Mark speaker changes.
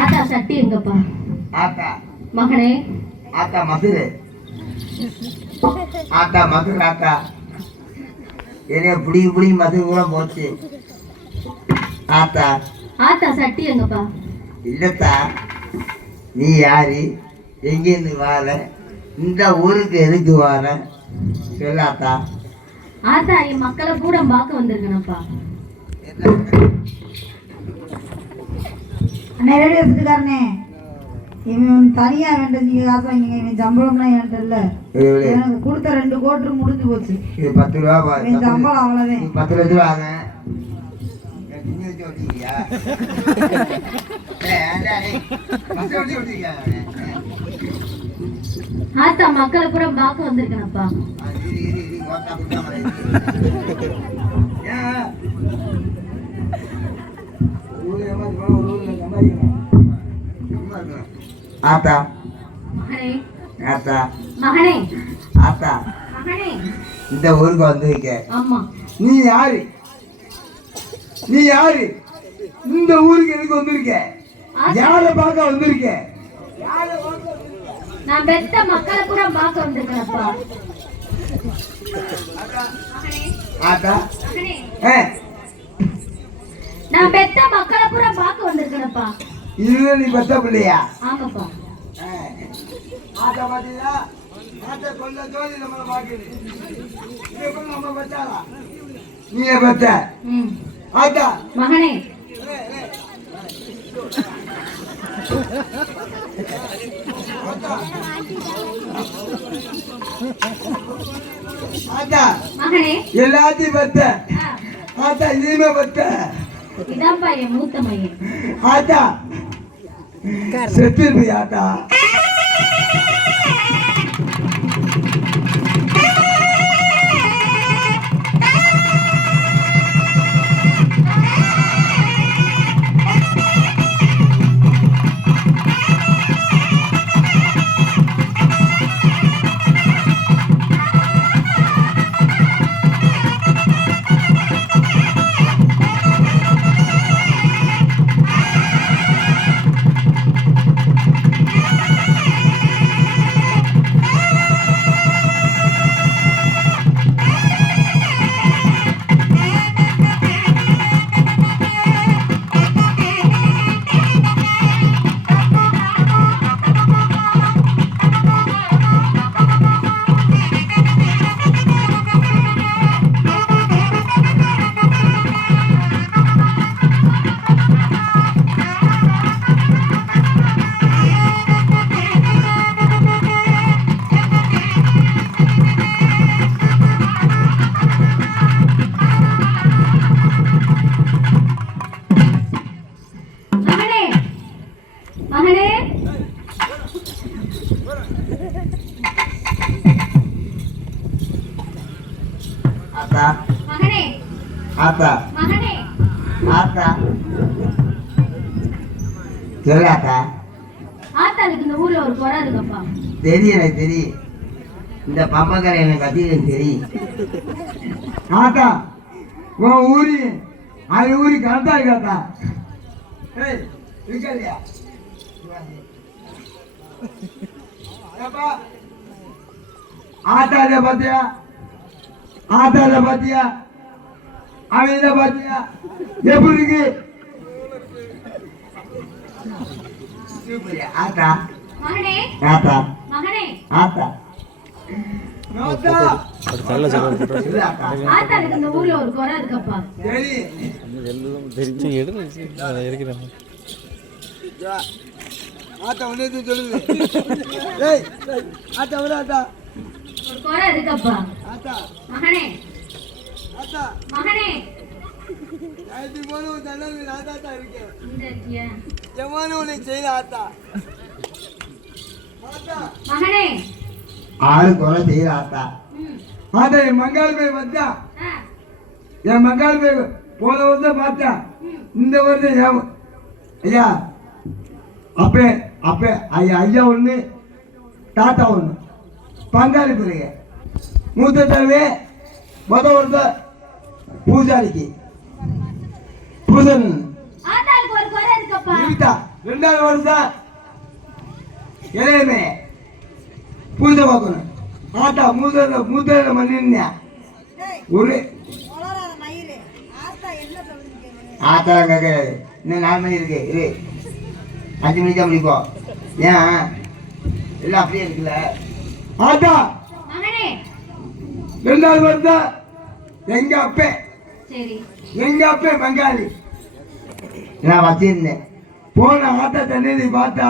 Speaker 1: ஆத்தா சட்டி எங்கப்பா?
Speaker 2: ஆத்தா.
Speaker 1: மகனே.
Speaker 2: ஆத்தா மதுரை. ஆத்தா மதுரை ஆத்தா. ஏதோ புடி புடி மதுரை கூட போச்சு. ஆத்தா.
Speaker 1: ஆத்தா சட்டி எங்கப்பா?
Speaker 2: இல்லத்தா நீ யாரு? எங்கேருந்து வார இந்த ஊருக்கு எதுக்கு வார சொல்லாத்தா
Speaker 1: ஆத்தா என் மக்களை கூட பார்க்க வந்திருக்கேனப்பா.
Speaker 3: அண்ணே ரேடியோ எடுத்துக்காரனே இவன் தனியா வேண்டது நீங்க காசு வாங்கிங்க இவன் சம்பளம்லாம் என்கிட்ட இல்ல. எனக்கு கொடுத்த ரெண்டு கோட்டு முடிஞ்சு போச்சு.
Speaker 2: இது பத்து ரூபா பத்து
Speaker 3: சம்பளம் அவ்வளவுதான்.
Speaker 2: நீ பத்து லட்ச ரூபா ஆகும். ஏன்டா பத்து?
Speaker 1: ஆத்தா மக்களை கூட பார்க்க வந்திருக்கேனப்பா.
Speaker 2: ஆத்தா. ஆத்தா.
Speaker 1: மகனே.
Speaker 2: ஆத்தா.
Speaker 1: மகனே.
Speaker 2: இந்த ஊருக்கு வந்திருக்க.
Speaker 1: ஆமா.
Speaker 2: நீ யாரு? நீ யாரு? இந்த ஊருக்கு எதுக்கு வந்திருக்க? யாரை பார்க்க வந்திருக்க? யாரை பார்க்க வந்திருக்க?
Speaker 1: நான் பெத்த மக்களை கூட பார்க்க வந்திருக்கேனப்பா நான் பெத்த மக்களை கூட பார்க்க வந்திருக்கேனப்பா
Speaker 2: நீ பெத்த பிள்ளையா?
Speaker 1: ஆமாப்பா.
Speaker 2: ஆத்தா பாத்தீங்களா? கொல்ல ஜோதி நம்மளை பார்க்குது. இதை கூட நம்ம பெற்றாளா நீ பெத்த. ஆத்தா.
Speaker 1: மகனே.
Speaker 2: எல்லாத்தையும் பெத்த.
Speaker 1: ஆ,
Speaker 2: ஆத்தா இனிமே பெத்த.
Speaker 1: இதான்ப்பா என் மூத்த மையன்
Speaker 2: ஆத்தா செத்துருப்பியா ஆத்தா? ஆத்தா.
Speaker 1: மகனே.
Speaker 2: ஆத்தா.
Speaker 1: மகனே.
Speaker 2: ஆத்தா. சொல்லாத்தா
Speaker 1: ஆத்தாளுக்கு இந்த ஊர்ல ஒரு குறை இருக்குப்பா.
Speaker 2: தெரியும் எனக்கு தெரியும். இந்த பம்பக்கார எனக்கு எனக்கு தெரியும். ஆத்தா உன் ஊரி அது ஊரி கரெக்டா இருக்காத்தா ஏய் இருக்கா இல்லையா இதை பாத்தியா இதை பாத்தியா அவன் இதை பாத்தியா எப்படி இருக்கு?
Speaker 1: இருக்கப்பா.
Speaker 2: சரி.
Speaker 4: எல்லாம் தெரிஞ்சு எடுத்து அதை இருக்கிறேன்.
Speaker 2: ஆத்தா எதுவும் சொல்லுது. ஏய் ஆத்தா விட ஆத்தா.
Speaker 1: ஒரு குறை இருக்கப்பா.
Speaker 2: ஆத்தா.
Speaker 1: மகனே.
Speaker 2: ஆத்தா.
Speaker 1: மகனே.
Speaker 2: நைட்டு போன ஒரு நல்லது நான் தாத்தா இருக்கேன்? எவனு உனக்கு செய்யல ஆத்தா. ஆத்தா
Speaker 1: மகனே.
Speaker 2: ஆளு கொலை செய்யல ஆத்தா. ஆத்தா என் மங்காள் போய் வந்தா என் மங்காள் போய் போன வருஷம் பார்த்தா? இந்த வருஷம் ஐயா அப்ப அப்ப ஐயா ஐயா ஒன்று தாத்தா ஒன்று பங்காளி பிள்ளைங்க மூத்த தடவை முத வருஷம் பூஜாரிக்கு. இருக்கா ரெண்டாவது வருஷம் இளையமே. பூஜை பார்க்கணும். ஆத்தா மூத்த மூத்த பண்ணிருந்தேன் ஒரு. ஆத்தா இன்னும் நாலு மணி இருக்கு இரு. அஞ்சு மணிக்கு தான் முடிப்போம். ஏன்? எல்லாம் அப்படியே இருக்குல்ல.
Speaker 1: மகனே.
Speaker 2: ரெண்டாவது வருஷம் எங்க அப்பே? எங்க அப்பே பங்காளி? நான் வச்சிருந்தேன். போன ஆத்தா தண்ணி பார்த்தா